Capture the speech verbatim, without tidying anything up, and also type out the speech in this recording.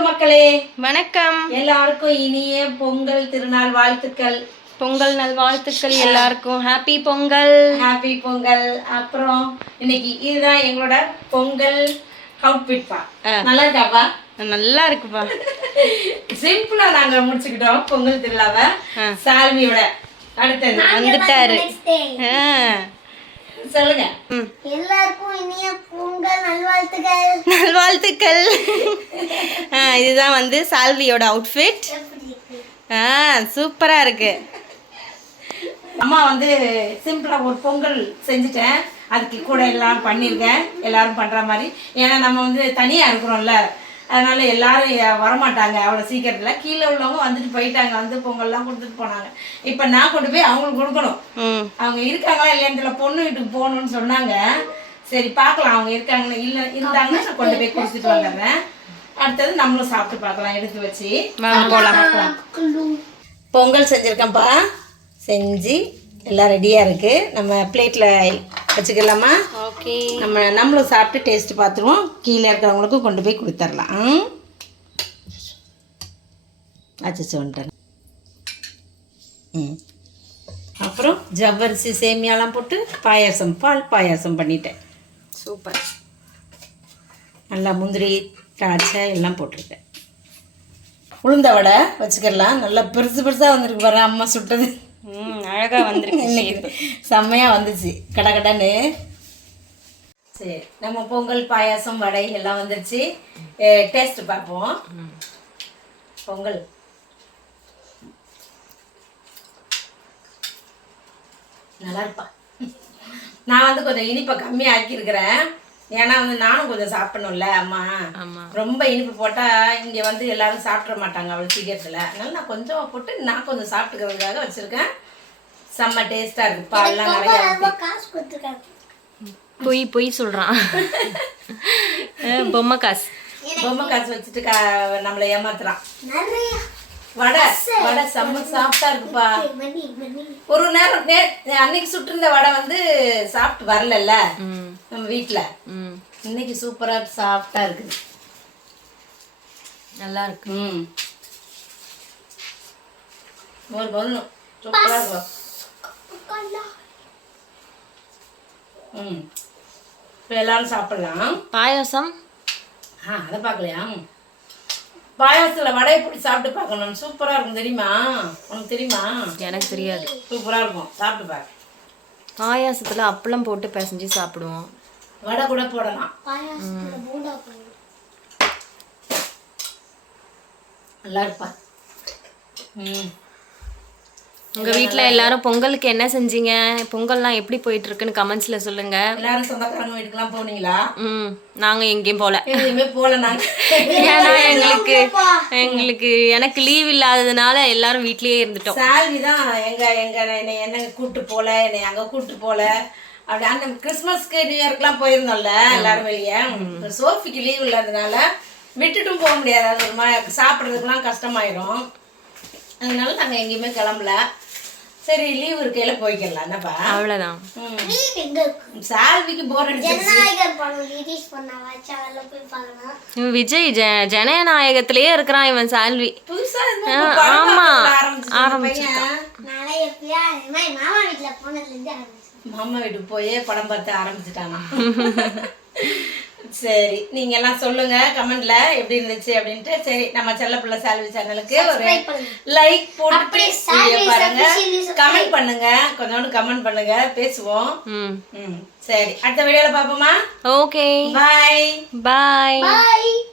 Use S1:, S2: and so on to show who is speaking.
S1: வணக்கம் மக்களே.
S2: வணக்கம்.
S1: எல்லாருக்கும் இனிய பொங்கல் திருநாள் வாழ்த்துக்கள்.
S2: பொங்கல் நல் வாழ்த்துக்கள் எல்லாருக்கும். ஹாப்பி பொங்கல்.
S1: ஹாப்பி பொங்கல். அப்புறம் இன்னைக்கு இதுதான் எங்களோட பொங்கல் அவுட்ஃபிட்பா. நல்லா இருக்காப்பா?
S2: நல்லா இருக்குப்பா.
S1: சிம்பிளா நாங்க முடிச்சுக்கிட்டோம் பொங்கல் திருவிழாவை. சால்வியோட அடுத்தது
S2: வந்துட்டாரு.
S1: சொல்லுங்க.
S3: எல்லாருக்கும் இனிய பொங்கல் நல்வாழ்த்துக்கள்.
S2: நல்வாழ்த்துக்கள். இதுதான் வந்து சால்வியோட அவுட்ஃபிட். ஆ சூப்பரா இருக்கு.
S1: அம்மா வந்து சிம்பிளா ஒரு பொங்கல் செஞ்சுட்டேன். அதுக்கு கூட எல்லாம் பண்ணியிருக்கேன், எல்லாரும் பண்ற மாதிரி. ஏன்னா நம்ம வந்து தனியா இருக்கிறோம்ல, அதனால எல்லாரும் வரமாட்டாங்க அவ்வளோ சீக்கிரத்தில். கீழே உள்ளவங்க வந்துட்டு போயிட்டாங்க, வந்து பொங்கல்லாம் கொடுத்துட்டு போனாங்க. இப்போ நான் கொண்டு போய் அவங்களுக்கு கொடுக்கணும். அவங்க இருக்காங்களா இல்லைன்னு பொண்ணு வீட்டுக்கு போகணும்னு சொன்னாங்க. சரி பார்க்கலாம், அவங்க இருக்காங்களா இல்லை இருந்தாங்கன்னா நான் கொண்டு போய் கொடுத்துட்டு வந்துடுறேன். அடுத்தது நம்மளும் சாப்பிட்டு பார்க்கலாம் எடுத்து வச்சு. பார்க்கலாம். பொங்கல் செஞ்சுருக்கேன்ப்பா, செஞ்சு எல்லாம் ரெடியாக இருக்குது. நம்ம பிளேட்டில் வச்சுக்கலாமா?
S2: ஓகே.
S1: நம்ம நம்மளும் சாப்பிட்டு டேஸ்ட்டு பார்த்துருவோம், கீழே இருக்கிறவங்களுக்கும் கொண்டு போய் கொடுத்துர்லாம். அச்சச்சு வந்துட்டேன். ம் அப்புறம் ஜவ்வரிசி சேமியாலாம் போட்டு பாயாசம், பால் பாயாசம் பண்ணிட்டேன்.
S2: சூப்பர்.
S1: நல்லா முந்திரி திராட்சை எல்லாம் போட்டிருக்கேன். உளுந்த வடை வச்சுக்கலாம். நல்லா பெருசு பெருசாக வந்துருக்கு பாரு அம்மா சுட்டது.
S2: ம் அழகாக வந்துருக்கு.
S1: இன்னைக்கு செம்மையாக வந்துச்சு கடை கடைன்னு. சரி, நம்ம பொங்கல் பாயாசம் வடை எல்லாம் வந்துருச்சு. டேஸ்ட்டு பார்ப்போம். பொங்கல் நல்லா இருப்பா. நான் வந்து கொஞ்சம் இனிப்பை கம்மியாக ஆக்கியிருக்கிறேன். ஏன்னா வந்து நானும் கொஞ்சம் சாப்பிடணும்ல அம்மா. ரொம்ப இனிப்பு போட்டால் இங்கே வந்து எல்லாரும் சாப்பிட மாட்டாங்க அவ்வளோ சீக்கிரத்தில். அதனால நான் கொஞ்சம் போட்டு நான் கொஞ்சம் சாப்பிட்டுக்கிறதுக்காக வச்சுருக்கேன். செம்ம டேஸ்ட்டாக இருக்குது. பால்லாம் நிறையா
S3: காசு கொடுத்துருக்காங்க.
S2: பொய் பொய் சொல்கிறான். பொம்மை காசு
S1: பொம்மை காசு வச்சுட்டு கா நம்மளை ஏமாத்துறான். வடை வடை செம்ம சாப்பிட்டா இருக்குப்பா. ஒரு நேரம் நே அன்னைக்கு சுட்டிருந்த வடை வந்து சாப்பிட்டு வரல நம்ம வீட்டில். இன்னைக்கு சூப்பராக சாப்பிட்டா இருக்குது,
S2: நல்லா இருக்கு.
S1: ம் ஒரு பொண்ணு சூப்பராக இருக்கும். ம் இப்போ எல்லாரும் சாப்பிட்லாம்.
S2: பாயாசம்
S1: ஆ அதை பார்க்கலையா? பாயாசத்தில் வடையை பிடி சாப்பிட்டு பார்க்கணும், சூப்பராக இருக்கும். தெரியுமா உனக்கு? தெரியுமா?
S2: எனக்கு தெரியாது.
S1: சூப்பராக இருக்கும், சாப்பிட்டு பார்க்க.
S2: பாயாசத்தில் அப்பளம் போட்டு பிசைஞ்சு சாப்பிடுவோம்.
S1: வடை கூட போடலாம். நல்லா இருப்பா. ம்
S2: உங்கள் வீட்டில் எல்லாரும் பொங்கலுக்கு என்ன செஞ்சீங்க? பொங்கல்லாம் எப்படி போயிட்டு இருக்குன்னு கமெண்ட்ஸில் சொல்லுங்க.
S1: எல்லாரும் சொந்தக்காரங்க வீட்டுக்குலாம் போனீங்களா?
S2: ம் நாங்கள் எங்கேயும் போகல.
S1: எங்கேயுமே போகல நாங்கள்.
S2: ஏன்னா எங்களுக்கு எங்களுக்கு எனக்கு லீவ் இல்லாததுனால எல்லாரும் வீட்லேயே இருந்துட்டோம்.
S1: சால்வி தான் எங்க எங்க என்னை என்ன கூப்பிட்டு போகல, என்னை அங்கே கூப்பிட்டு போகல. அப்படி அந்த கிறிஸ்மஸ்க்கு நியூ இயர்க்குலாம் போயிருந்தோம்ல எல்லாரும் வெளியே. சோஃபிக்கு லீவ் இல்லாததுனால விட்டுட்டும் போக முடியாது. அது ஒரு மாதிரி சாப்பிட்றதுக்குலாம் கஷ்டமாயிரும். அதனால நாங்கள் எங்கேயுமே கிளம்பல. சரி லீவ் இருக்கையில போய்க்கலாம். என்னப்பா
S2: அவ்வளோதான்.
S1: சால்விக்கு போர் அடிச்சு
S2: விஜய் ஜ ஜனநாயகத்திலேயே இருக்கிறான் இவன் சால்வி.
S1: புதுசா
S2: ஆமா
S1: ஆரம்பிச்சிட்டான். மாமா வீட்டுக்கு போயே படம் பார்த்து ஆரம்பிச்சுட்டானா? சரி, நீங்க எல்லாம் சொல்லுங்க கமெண்ட்ல எப்படி இருந்துச்சு அப்படின்ட்டு. சரி, நம்ம செல்ல பிள்ளை சால்வி சேனலுக்கு ஒரு லைக் போட்டு வீடியோ பாருங்க, கமெண்ட் பண்ணுங்க, கொஞ்சோண்டு கமெண்ட் பண்ணுங்க, பேசுவோம். ம் சரி, அடுத்த வீடியோல பாப்போமா?
S2: ஓகே,
S1: பாய்
S2: பாய்.